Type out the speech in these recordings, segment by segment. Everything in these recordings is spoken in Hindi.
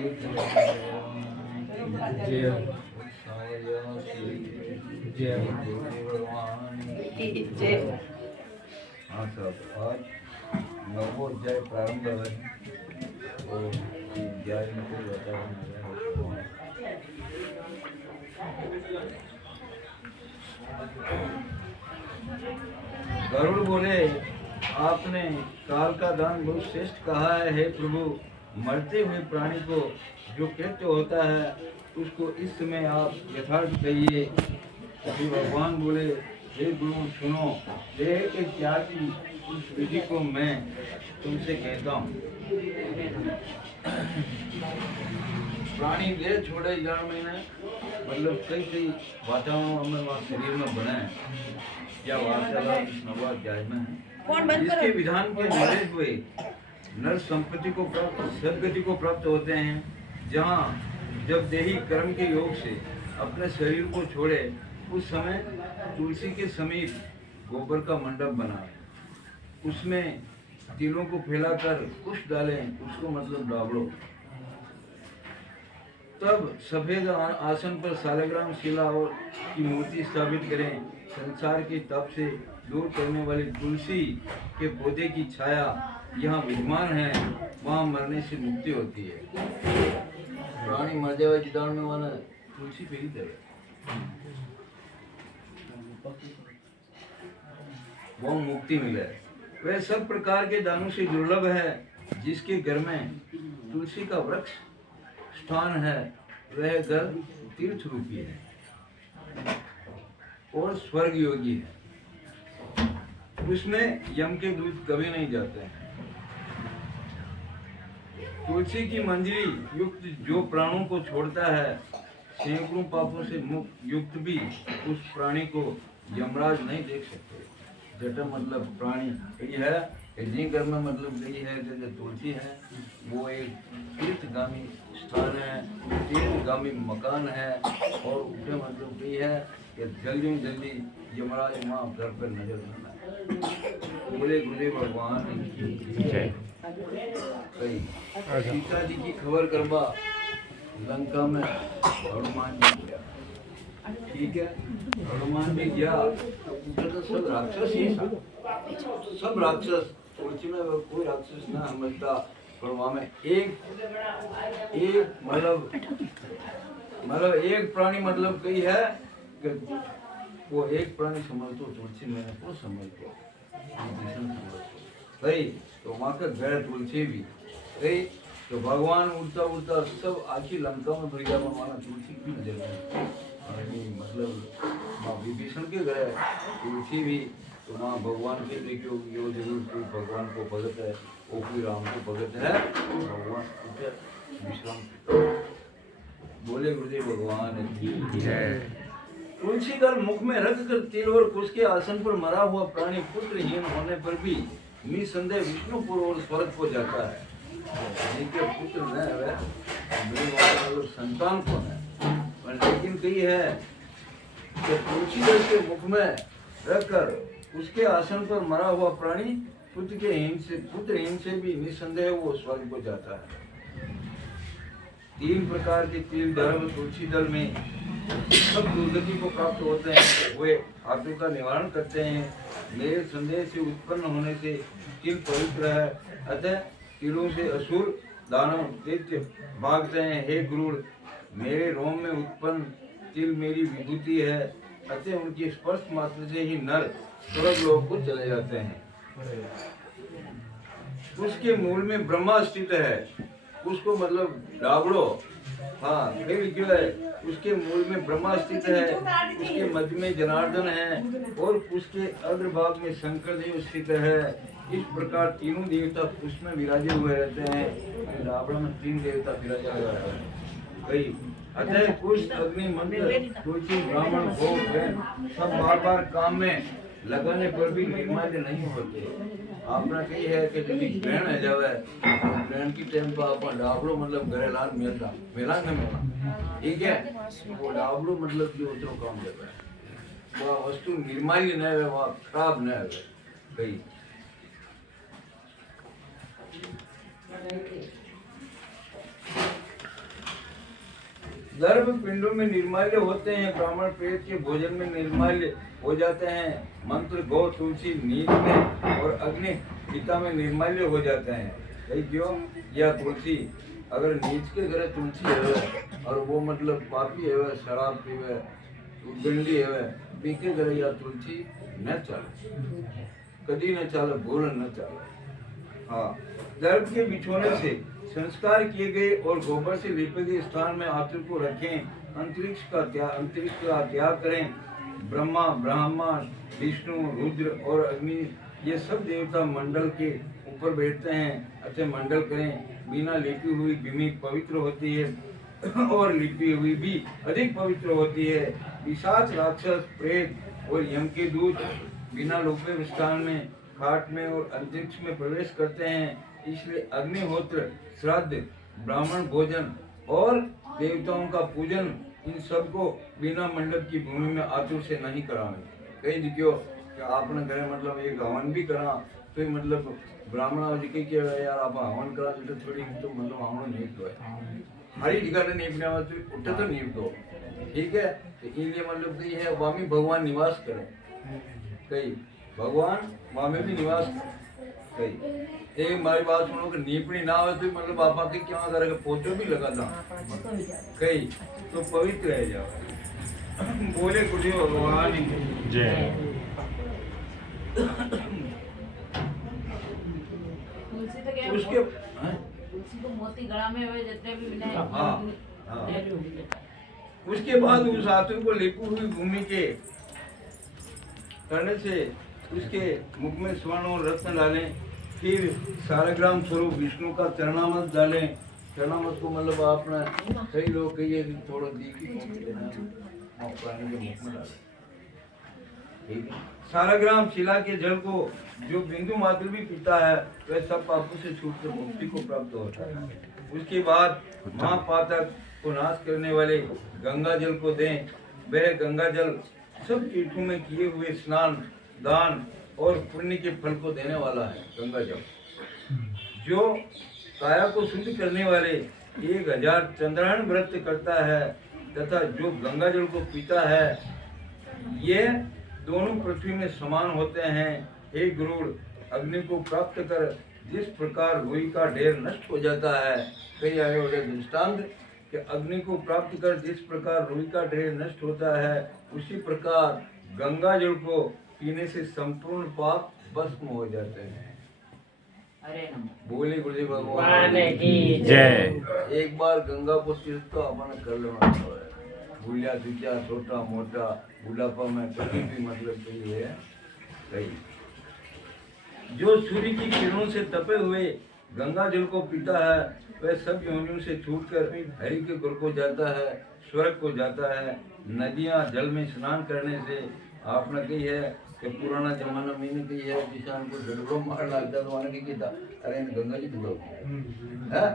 जय जय जय। हाँ साहब, आज नवोदय प्रारंभ है और जय को वातावरण गरुड़ बोले, आपने काल का दान बहुत श्रेष्ठ कहा है। हे प्रभु, मरते हुए प्राणी को जो कृत्य होता है उसको इस समय आप यथार्थ कहिए। तभी भगवान बोले, हे गुरु सुनो, देह के त्याग की उस विधि को मैं तुमसे कहता हूँ। प्राणी देह छोड़े जान में मतलब कई कई वातावरण में शरीर में बने या वार्तालाप इस नवाध्याय में है, जिसके विधान के मरे हुए नर संपत्ति को प्राप्त सदगति को प्राप्त होते हैं। जहाँ जब देही कर्म के योग से अपने शरीर को छोड़े उस समय तुलसी के समीप गोबर का मंडप बनाए, उसमें तिलों को फैलाकर कुश डालें, उसको मतलब डाबड़ो। तब सफेद आसन पर सालग्राम शिला और की मूर्ति स्थापित करें। संसार के तप से दूर करने वाली तुलसी के पौधे की छाया यहाँ विद्यमान है, वहाँ मरने से मुक्ति होती है। प्राणी मर जाए जिदान में वाला तुलसी फेरी देवे, वो मुक्ति मिले। वह सब प्रकार के दानों से दुर्लभ है। जिसके घर में तुलसी का वृक्ष स्थान है, वह घर तीर्थ रूपी है और स्वर्ग योगी है। उसमें यम के दूत कभी नहीं जाते हैं। तुलसी की मंजरी युक्त जो प्राणों को छोड़ता है, सैकड़ों पापों से मुक्त युक्त भी उस प्राणी को यमराज नहीं देख सकते। जटा मतलब प्राणी ये है, घर में मतलब यही है जैसे तुलसी है, वो एक तीर्थगामी स्थान है, तीर्थगामी मकान है। और उसके मतलब यही है कि जल्दी जल्दी यमराज वहाँ घर पर नजर आना है। बोले गुरुदेव भगवान सीता जी की खबर करवा लंका में हनुमान जी गया, ठीक है। हनुमान जी गया तो सब राक्षस ही था, सब राक्षस। तुलसी में कोई राक्षस ना समझता, पर वहाँ में एक मतलब एक प्राणी मतलब कही है कि वो एक प्राणी समझ तो तुलसी में तो समझ तो सही। तो वहाँ का घर तुलसी भी सही। तो भगवान उड़ता उड़ता सब आखी लंका में भर गया, भगवान तुलसी की नजर में मतलब विभीषण के घर तुलसी भी। तो वहाँ भगवान के देखियो यो जरूर कोई भगवान को भगत है, वो कोई राम को भगत है, भगवान विश्राम बोले गुरुदेव भगवान तुलसी दल मुख में रख कर तिल और कुश के आसन पर मरा हुआ प्राणी पुत्रहीन होने पर भी निसंदेह विष्णुपुर और स्वर्ग को जाता है। जिनके पुत्र न है संतान को है, लेकिन कही है कि तुलसी दल के मुख में रखकर उसके आसन पर मरा हुआ प्राणी पुत्रहीन से भी निसंदेह वो स्वर्ग को जाता है। 3 प्रकार के तिल धर्म तुलसी दल में सब दुर्गति को प्राप्त होते हैं। वे आत्मा का निवारण करते हैं। मेरे संदेह से उत्पन्न होने से तिल पवित्र है, अतः तिलों से असुर दानव दैत्य भागते हैं। हे गुरु, मेरे रोम में उत्पन्न तिल मेरी विभूति है, अतः उनकी स्पर्श मात्र से ही नर स्वर्ग लोक को चले जाते हैं। उसके मूल में ब्रह्मा स्थित है, उसको मतलब डाबड़ो। हाँ फिर क्यों है, उसके मूल में ब्रह्मा स्थित है, उसके मध्य में जनार्दन है और उसके अग्रभाग में शंकर देव स्थित है। इस प्रकार तीनों देवता उसमें विराजे हुए रहते हैं। डाबड़ा में 3 देवता विराजे हुए रहते हैं। अतः कुश अग्नि मंत्र तुलसी ब्राह्मण भोग सब बार बार काम में लगाने पर भी निर्माल्य नहीं होते। आपने कही है कि यदि ग्रहण है जावे ग्रहण की टाइम पर आप डाबड़ो मतलब घरेलान मिलता मिला ठीक है। वो डाबड़ो मतलब जो उतरो काम देता है, वह वस्तु निर्माल्य न है, वह खराब न है कही। गर्भ पिंडों में निर्माल्य होते हैं, ब्राह्मण प्रेत के भोजन में निर्माल्य हो जाते हैं। मंत्र गौ तुलसी नील में और अग्नि पिता में निर्माल्य हो जाते हैं। भाई क्यों? या तुलसी अगर नीच के घरे तुलसी है और वो मतलब पापी है, शराब पीवे, गंदी है, बीके घरे या तुलसी न चले, कदी न चले, भूल न चले। हाँ, गर्भ के बिछोने से संस्कार किए गए और गोबर से लिपे गए स्थान में आतुर को रखें। अंतरिक्ष का त्याग करें। ब्रह्मा, ब्रह्मा, विष्णु, रुद्र और अग्नि ये सब देवता मंडल के ऊपर बैठते हैं। अच्छे मंडल करें। बिना लिपी हुई भूमि पवित्र होती है और लिपी हुई भी अधिक पवित्र होती है। पिशाच, राक्षस, प्रेत और यम के दूत बिना लोपे स्थान में, घाट में और अंतरिक्ष में प्रवेश करते हैं। इसलिए अग्निहोत्र, श्राद्ध, ब्राह्मण भोजन और देवताओं का पूजन इन सब को बिना मंडप की भूमि में आतुर से नहीं करावे। कई दिखो कि आपने घरे मतलब एक हवन भी करा तो मतलब ब्राह्मण जी के यार आप हवन करा तो थोड़ी तो मतलब हवन नहीं तो है हरी जगह ने नीपने वाले उठे तो नीप दो, ठीक है। तो इसलिए मतलब कही है वहाँ भी भगवान निवास करें, कई भगवान वहाँ में भी निवास करें। एक हमारी बात सुनो कि नीपनी ना हो तो मतलब आप आके क्या करेगा, पोछो भी लगा था कई तो पवित्र है जाओ। बोले कुछ भगवान जय। उसके तुलसी को मोती गला में हुए जितने भी मिले उसके बाद उस आतुर को लिपी हुई भूमि के करने से उसके मुख में स्वर्ण और रत्न डालें। फिर सारग्राम स्वरूप विष्णु का चरणामृत डालें। चरणामृत को मतलब आपने कई लोग कहिए थोड़ा दीपी प्राणी के मुख में डालें, ठीक है। सारग्राम शिला के जल को जो बिंदु मात्र भी पीता है वह सब पापों से छूट कर मुक्ति को प्राप्त होता है। उसके बाद महापातक को नाश करने वाले गंगा जल को दें। वह गंगा जल सब तीर्थों में किए हुए स्नान, दान और पुण्य के फल को देने वाला है। गंगा जल जो काया को शुद्ध करने वाले 1000 चंद्रहण व्रत करता है तथा जो गंगा जल को पीता है, ये दोनों पृथ्वी में समान होते हैं। हे गुरुड़, अग्नि को प्राप्त कर जिस प्रकार रुई का ढेर नष्ट हो जाता है, कई आगे वाले दृष्टांत कि अग्नि को प्राप्त कर जिस प्रकार रुई का ढेर नष्ट होता है, उसी प्रकार गंगा जल को पीने से संपूर्ण पाप भस्म हो जाते हैं। बोले गुरुदेव भगवान की जय। एक बार गंगा को तीर्थ तो अपन कर लेना है। भूलिया चुकिया छोटा मोटा बुढ़ापा में कभी भी मतलब सही है सही। जो सूर्य की किरणों से तपे हुए गंगा जल को पीता है वह सब योनियों से छूटकर हरि के गुरु को जाता है, स्वर्ग को जाता है। नदियां जल में स्नान करने से आपने कही है कि पुराना जमाना में कही है किसान को डडलो मार लगता तो आने की अरे गंगा जी खिलाओ है,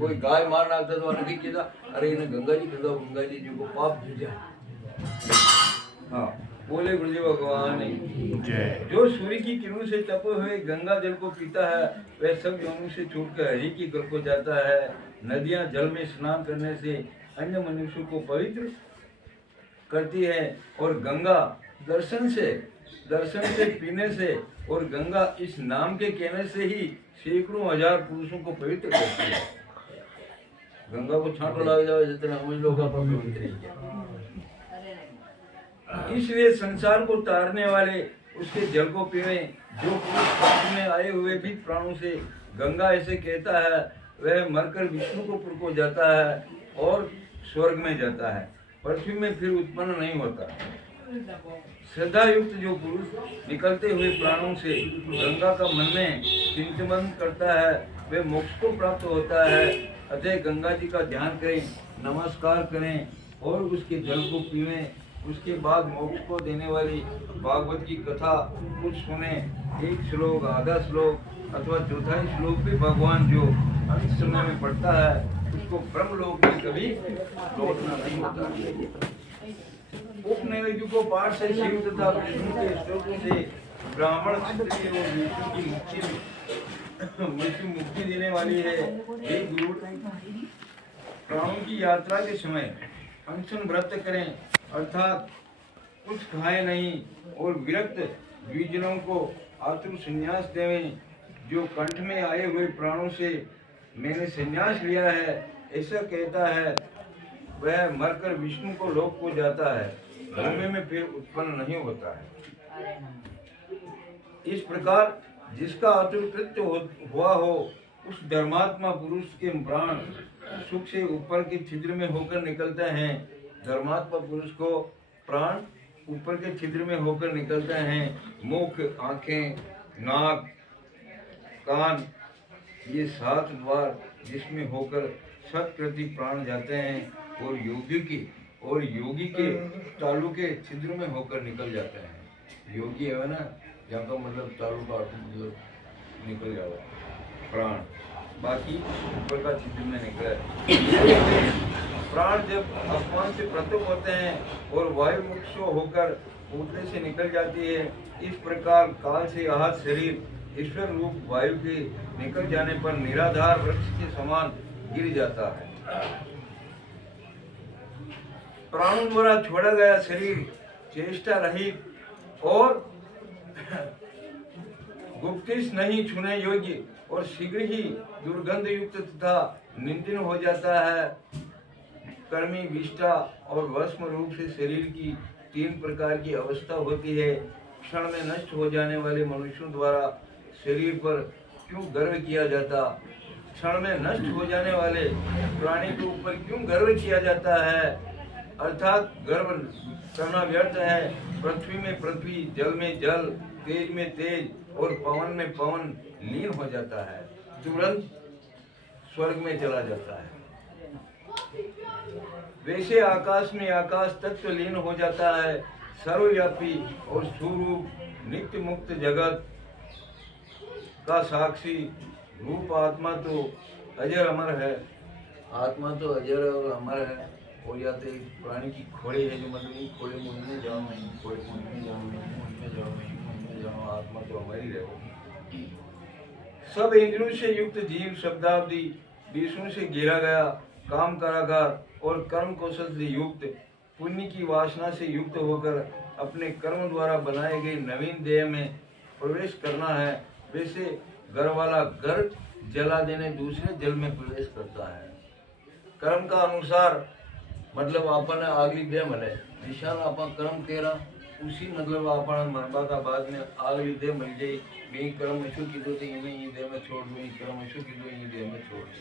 कोई गाय मार लगता तो आने की अरे इन्हें गंगा जी खिलाओ, गंगा जी जो को पाप दूजा। हाँ बोले गुरुदेव भगवान जय। जो सूर्य की किरणों से तपे हुए गंगा जल को पीता है वह सब योनियों से छूटकर हरि की घर को जाता है। नदियां जल में स्नान करने से अन्य मनुष्यों को पवित्र करती है और गंगा दर्शन से पीने से और गंगा इस नाम के कहने से ही सैकड़ों हजार पुरुषों को पवित्र करती है। गंगा को छांटो लग जाओ जितने हम लोग पवित्र है। इसलिए संसार को तारने वाले उसके जल को पीने जो पुरुष पक्ष में आए हुए भी प्राणों से गंगा ऐसे कहता है वह मरकर विष्णु को पुर को जाता है और स्वर्ग में जाता है, पृथ्वी में फिर उत्पन्न नहीं होता। श्रद्धा युक्त जो पुरुष निकलते हुए प्राणों से गंगा का मन में चिंतन करता है वह मोक्ष को प्राप्त होता है। अतः गंगा जी का ध्यान करें, नमस्कार करें और उसके जल को पीएं। उसके बाद मोक्ष को देने वाली भागवत की कथा कुछ सुने। एक श्लोक, आधा श्लोक अथवा चौथाई श्लोक भी भगवान जो अंत समय में पढ़ता है उसको ब्रह्मलोक में कभी लौटना नहीं होता। उपनिवेदियों को पाठ से शिव तथा विष्णु के श्लोकों से ब्राह्मण, क्षत्रिय और विष्णु की मुक्ति देने वाली है। एक गुरु प्राणों की यात्रा के समय अनशन व्रत करें, अर्थात कुछ खाए नहीं, और विरक्त द्विजनों को आतुर संन्यास देवें। जो कंठ में आए हुए प्राणों से मैंने संन्यास लिया है ऐसा कहता है, वह मरकर विष्णु को लोक को जाता है, भूमि में फिर उत्पन्न नहीं होता है। इस प्रकार जिसका आतुर कृत्य हुआ हो, उस धर्मात्मा पुरुष के प्राण सुख से ऊपर के छिद्र में होकर निकलते हैं। धर्मात्मा पुरुष को प्राण ऊपर के छिद्र में होकर निकलते हैं। मुख, आंखें, नाक, कान, ये 7 द्वार जिसमें होकर सत्कृति प्राण जाते हैं, और योगी के तालु के छिद्र में होकर निकल जाते हैं। योगी है ना, जहाँ का मतलब तालु का मतलब निकल जाता है प्राण, बाकी ऊपर का छिद्र में निकले। प्राण जब आसमान से पृथक होते हैं और वायु मुक्त होकर ऊतले से निकल जाती है, इस प्रकार काल से आहत शरीर ईश्वर रूप वायु के निकल जाने पर निराधार वृक्ष के समान गिर जाता है। प्राणों द्वारा छोड़ा गया शरीर चेष्टा रहित और गुप्तिश नहीं छूने योग्य और शीघ्र ही दुर्गंध युक्त तथा निंदनीय हो जाता है। कर्मी, विष्टा और वस्म रूप से शरीर की 3 प्रकार की अवस्था होती है। क्षण में नष्ट हो जाने वाले मनुष्यों द्वारा शरीर पर क्यों गर्व किया जाता? क्षण में नष्ट हो जाने वाले प्राणी के ऊपर क्यों गर्व किया जाता है? अर्थात गर्व करना व्यर्थ है। पृथ्वी में पृथ्वी, जल में जल, तेज में तेज और पवन में पवन लीन हो जाता है, तुरंत स्वर्ग में चला जाता है। वैसे आकाश में आकाश तत्व लीन हो जाता है। सर्वव्यापी और स्वरूप नित्य मुक्त जगत का साक्षी रूप आत्मा तो अजर अमर है। आत्मा तो अजर और अमर है। और या तो प्राणी की खोड़ी है, जो मतलब खोड़ी मुंह में जाओ नहीं, खोड़ी मुंह में जाओ नहीं, मुंह में जाओ नहीं, मुंह में जाओ, आत्मा तो अमर ही रहेगी। सब इंद्रियों से युक्त जीव शब्दावधि विष्णु से घेरा गया काम कारागार और कर्म कौशल से युक्त पुण्य की वासना से युक्त होकर अपने कर्म द्वारा बनाए गए नवीन देह में प्रवेश करना है। वैसे घर वाला घर जला देने दूसरे जल में प्रवेश करता है। कर्म का अनुसार मतलब अपन આગલી દેહ મળે, નિશાન આપણ કર્મ કર્યા ઉસી मतलब આપણ મરવા का बाद में આગલી દેહ મળી જાય। બે કર્મ શું કીધું તો એને એ દેહ में छोड़ दो, कर्म શું કીધું એ देह में छोड़ दो।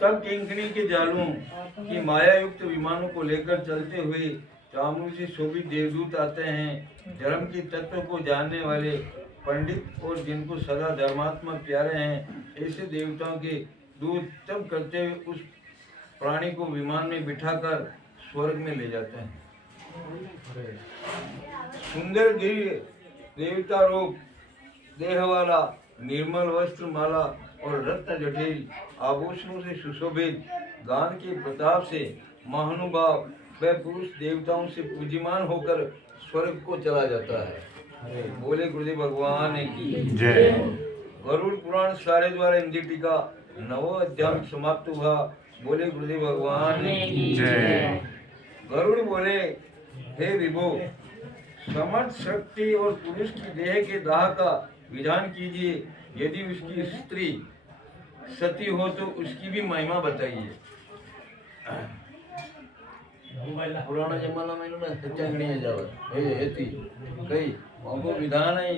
तब किंकणी के जालों की माया युक्त विमानों को लेकर चलते हुए चामू से शोभित देवदूत आते हैं। धर्म के तत्व को जानने वाले पंडित और जिनको सदा धर्मात्मा प्यारे हैं, ऐसे देवताओं के दूत तब करते हुए उस प्राणी को विमान में बिठाकर स्वर्ग में ले जाते हैं। सुंदर दिव्य देवता रूप देह वाला, निर्मल वस्त्र माला और रत्न जटिल आभूषणों से सुशोभित, गान के प्रताप से महानुभाव वह पुरुष देवताओं से पूज्यमान होकर स्वर्ग को चला जाता है। बोले गुरुदेव भगवान की जय। गरुड़ पुराण सारे द्वारा हिंदी टीका 9वां अध्याय समाप्त हुआ। बोले गुरुदेव भगवान की जय। गरुड़ बोले, हे विभो, समर्थ शक्ति और पुरुष की देह के दाह का विधान कीजिए। यदि उसकी स्त्री सती हो तो उसकी भी महिमा बताइए। पुराना जमाना में ना सच्चा गणिया जावत हे हेती कई विधान है।